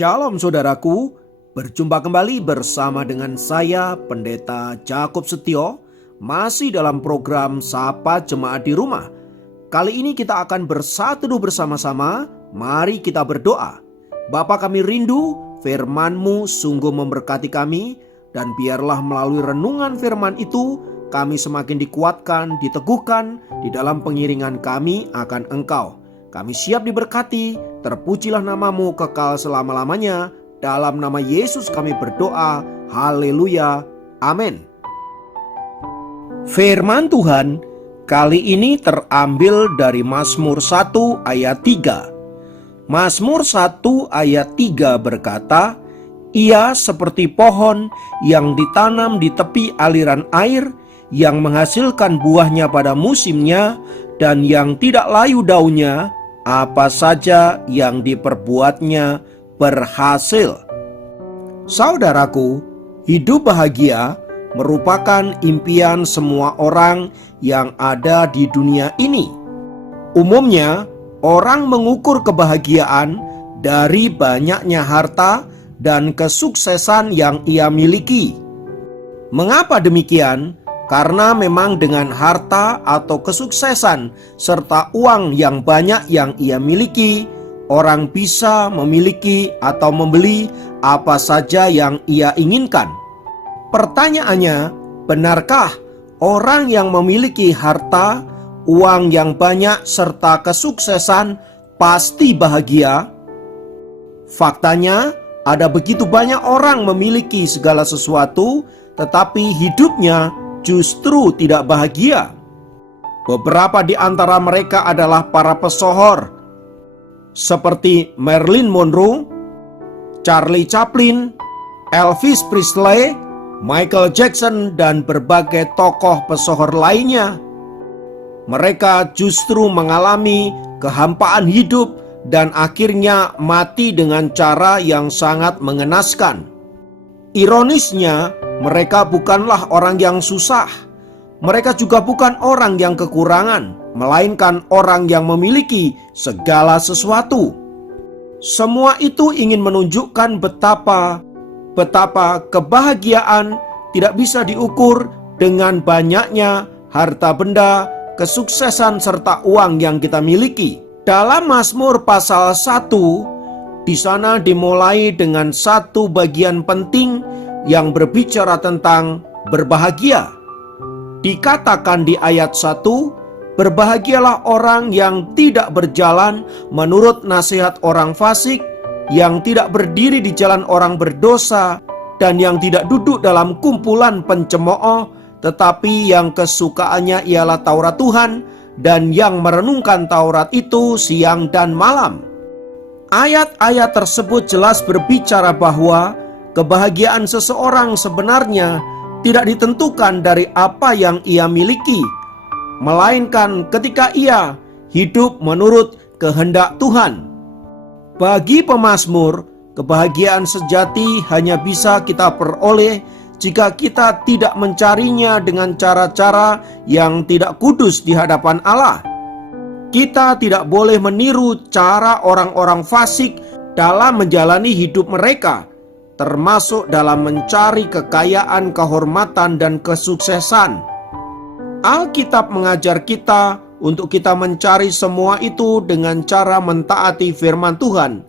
Shalom saudaraku, berjumpa kembali bersama dengan saya Pendeta Jakob Setio, masih dalam program Sapa Jemaat di Rumah. Kali ini kita akan bersatu bersama-sama, mari kita berdoa. Bapa kami rindu, firman-Mu sungguh memberkati kami, dan biarlah melalui renungan firman itu, kami semakin dikuatkan, diteguhkan di dalam pengiringan kami akan Engkau. Kami siap diberkati, terpujilah nama-Mu kekal selama-lamanya. Dalam nama Yesus kami berdoa, haleluya, amin. Firman Tuhan kali ini terambil dari Mazmur 1 ayat 3. Mazmur 1 ayat 3 berkata, "Ia seperti pohon yang ditanam di tepi aliran air, yang menghasilkan buahnya pada musimnya, dan yang tidak layu daunnya, apa saja yang diperbuatnya berhasil." Saudaraku, hidup bahagia merupakan impian semua orang yang ada di dunia ini. Umumnya, orang mengukur kebahagiaan dari banyaknya harta dan kesuksesan yang ia miliki. Mengapa demikian? Karena memang dengan harta atau kesuksesan serta uang yang banyak yang ia miliki, orang bisa memiliki atau membeli apa saja yang ia inginkan. Pertanyaannya, benarkah orang yang memiliki harta, uang yang banyak serta kesuksesan pasti bahagia? Faktanya, ada begitu banyak orang memiliki segala sesuatu, tetapi hidupnya justru tidak bahagia. Beberapa di antara mereka adalah para pesohor seperti Marilyn Monroe, Charlie Chaplin, Elvis Presley, Michael Jackson, dan berbagai tokoh pesohor lainnya. Mereka justru mengalami kehampaan hidup dan akhirnya mati dengan cara yang sangat mengenaskan. Ironisnya, mereka bukanlah orang yang susah. Mereka juga bukan orang yang kekurangan, melainkan orang yang memiliki segala sesuatu. Semua itu ingin menunjukkan betapa kebahagiaan tidak bisa diukur dengan banyaknya harta benda, kesuksesan serta uang yang kita miliki. Dalam Mazmur pasal 1, di sana dimulai dengan satu bagian penting yang berbicara tentang berbahagia. Dikatakan di ayat 1, "Berbahagialah orang yang tidak berjalan menurut nasihat orang fasik, yang tidak berdiri di jalan orang berdosa, dan yang tidak duduk dalam kumpulan pencemooh, tetapi yang kesukaannya ialah Taurat Tuhan, dan yang merenungkan Taurat itu siang dan malam." Ayat-ayat tersebut jelas berbicara bahwa kebahagiaan seseorang sebenarnya tidak ditentukan dari apa yang ia miliki, melainkan ketika ia hidup menurut kehendak Tuhan. Bagi pemazmur, kebahagiaan sejati hanya bisa kita peroleh jika kita tidak mencarinya dengan cara-cara yang tidak kudus di hadapan Allah. Kita tidak boleh meniru cara orang-orang fasik dalam menjalani hidup mereka, termasuk dalam mencari kekayaan, kehormatan, dan kesuksesan. Alkitab mengajar kita untuk kita mencari semua itu dengan cara mentaati firman Tuhan.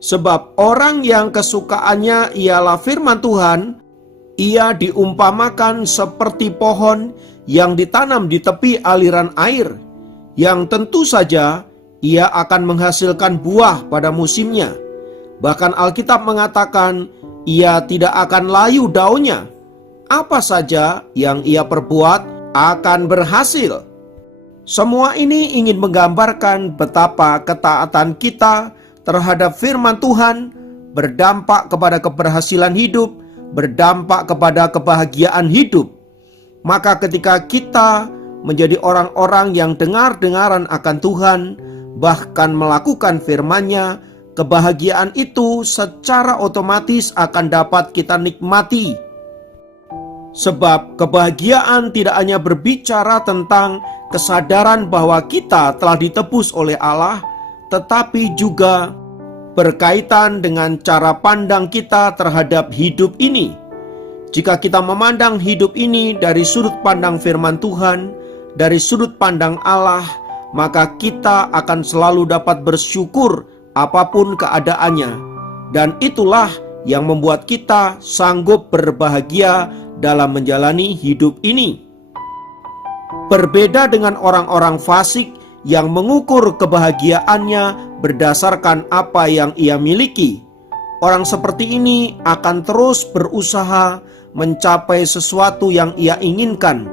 Sebab orang yang kesukaannya ialah firman Tuhan, ia diumpamakan seperti pohon yang ditanam di tepi aliran air, yang tentu saja ia akan menghasilkan buah pada musimnya. Bahkan Alkitab mengatakan ia tidak akan layu daunnya. Apa saja yang ia perbuat akan berhasil. Semua ini ingin menggambarkan betapa ketaatan kita terhadap firman Tuhan berdampak kepada keberhasilan hidup, berdampak kepada kebahagiaan hidup. Maka ketika kita menjadi orang-orang yang dengar-dengaran akan Tuhan, bahkan melakukan firman-Nya, kebahagiaan itu secara otomatis akan dapat kita nikmati. Sebab kebahagiaan tidak hanya berbicara tentang kesadaran bahwa kita telah ditebus oleh Allah, tetapi juga berkaitan dengan cara pandang kita terhadap hidup ini. Jika kita memandang hidup ini dari sudut pandang firman Tuhan, dari sudut pandang Allah, maka kita akan selalu dapat bersyukur apapun keadaannya. Dan itulah yang membuat kita sanggup berbahagia dalam menjalani hidup ini. Berbeda dengan orang-orang fasik yang mengukur kebahagiaannya berdasarkan apa yang ia miliki. Orang seperti ini akan terus berusaha mencapai sesuatu yang ia inginkan,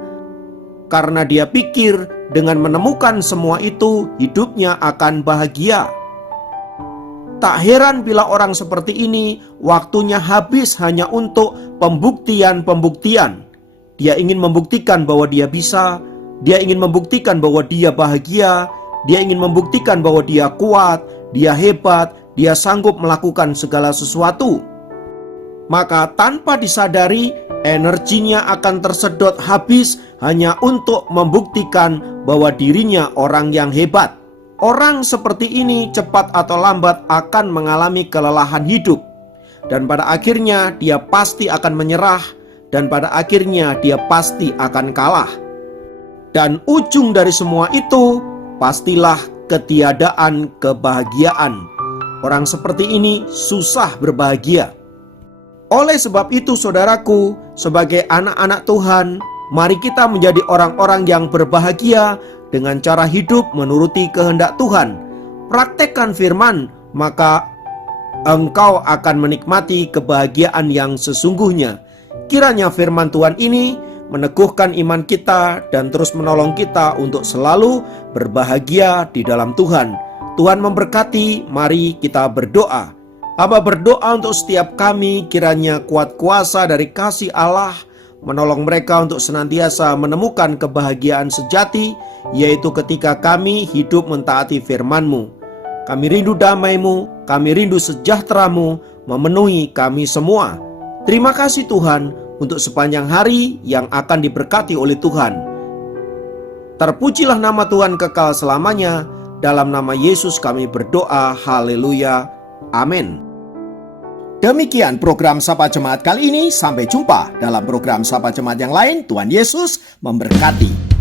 karena dia pikir dengan menemukan semua itu hidupnya akan bahagia. Tak heran bila orang seperti ini waktunya habis hanya untuk pembuktian-pembuktian. Dia ingin membuktikan bahwa dia bisa, dia ingin membuktikan bahwa dia bahagia, dia ingin membuktikan bahwa dia kuat, dia hebat, dia sanggup melakukan segala sesuatu. Maka tanpa disadari, energinya akan tersedot habis hanya untuk membuktikan bahwa dirinya orang yang hebat. Orang seperti ini cepat atau lambat akan mengalami kelelahan hidup, dan pada akhirnya dia pasti akan menyerah, dan pada akhirnya dia pasti akan kalah. Dan ujung dari semua itu pastilah ketiadaan kebahagiaan. Orang seperti ini susah berbahagia. Oleh sebab itu saudaraku, sebagai anak-anak Tuhan, mari kita menjadi orang-orang yang berbahagia dengan cara hidup menuruti kehendak Tuhan. Praktekkan firman, maka engkau akan menikmati kebahagiaan yang sesungguhnya. Kiranya firman Tuhan ini meneguhkan iman kita dan terus menolong kita untuk selalu berbahagia di dalam Tuhan. Tuhan memberkati, mari kita berdoa. Aba berdoa untuk setiap kami, kiranya kuat kuasa dari kasih Allah menolong mereka untuk senantiasa menemukan kebahagiaan sejati, yaitu ketika kami hidup mentaati firman-Mu. Kami rindu damai-Mu, kami rindu sejahtera-Mu memenuhi kami semua. Terima kasih Tuhan untuk sepanjang hari yang akan diberkati oleh Tuhan. Terpujilah nama Tuhan kekal selamanya. Dalam nama Yesus kami berdoa. Haleluya. Amin. Demikian program Sapa Jemaat kali ini. Sampai jumpa dalam program Sapa Jemaat yang lain. Tuhan Yesus memberkati.